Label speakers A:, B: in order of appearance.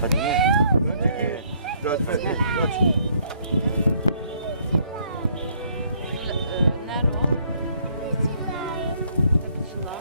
A: To nie.
B: Nero. Widzila. Tak widzila.